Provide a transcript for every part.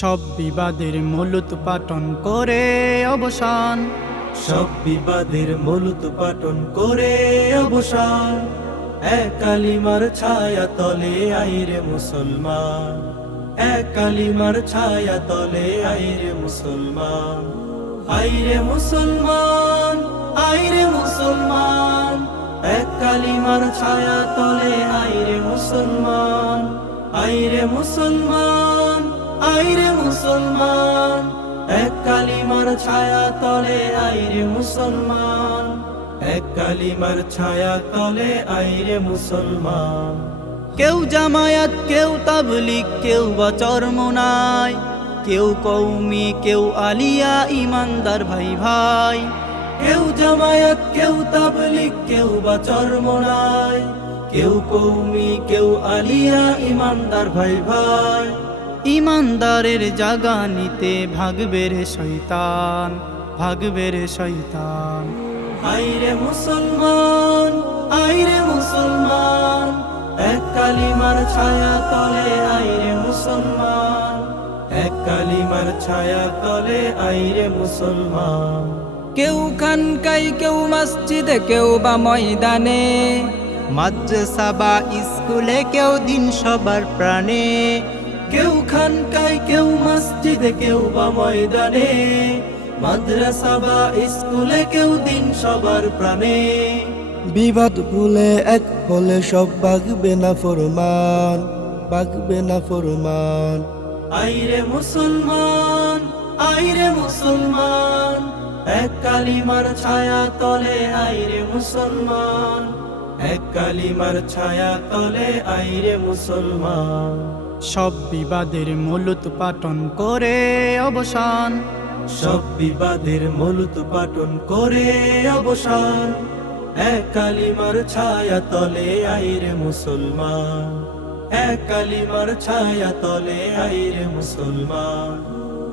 সব বিবাদের মূলত পাটন করে অবসান। সব বিবাদের মূলত পাটন করে অবসান। এক কালিমার ছায়া তলে আইরে মুসলমান। এক কালিমার ছায়া তলে আইরে মুসলমান। আইরে মুসলমান আইরে মুসলমান। এক কালিমার ছায়া তলে আইরে মুসলমান। আইরে মুসলমান। আইরে মুসলমান, এক কালিমার ছায়া তলে আইরে মুসলমান, এক কালিমার ছায়া তলে আইরে মুসলমান। কেউ জামায়াত, কেউ তাবলিক কেউ বা চরমনাই, কেউ কৌমি কেউ আলিয়া, ইমানদার ভাই ভাই। কেউ জামায়াত, কেউ তাবলিক কেউ বা চরমনায় কেউ কৌমি কেউ আলিয়া, ইমানদার ভাই ভাই। ইমানদারের জাগা নিতে ভাগবে রে শৈতান ভাগবে রে শৈতান আইরে মুসলমান আইরে মুসলমান এক কালিমার ছায়া তলে আইরে মুসলমান এক কালিমার ছায়া তলে আইরে মুসলমান। কেউ খানকাই কেউ মসজিদে কেউ বা ময়দানে মাদ্রাসা বা স্কুলে কেউ দিন সবার প্রাণে কেউ খানকায় কেউ মসজিদে কেউ বা ময়দানে। মাদ্রাসা বা স্কুলে কেউ দিন সবার প্রাণে। বিবাদ ভুলে এক হলে সব বাগবে না ফরমান বাগবে না ফরমান। আইরে মুসলমান আইরে মুসলমান এক কালিমার ছায়া তলে আইরে মুসলমান। এক কালিমার ছায়া তলে আইরে মুসলমান। সব বিবাদের মূলত পাটন করে অবসান। সব বিবাদের মূলত পাটন করে অবসান। এক কালিমার ছায়া তলে আইরে মুসলমান। এক কালিমার ছায়া তলে আইরে মুসলমান।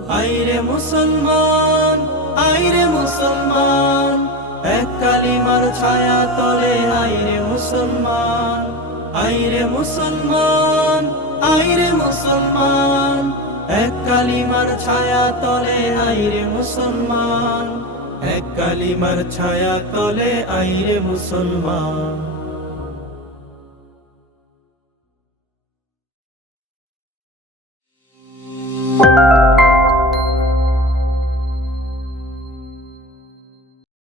আইরে মুসলমান আইরে মুসলমান। এক কালিমার ছায়া তলে আইরে মুসলমান। আইরে মুসলমান আইরে মুসলমান এক কালিমার ছায়া তলে আইরে মুসলমান এক কালিমার ছায়া তলে আইরে মুসলমান।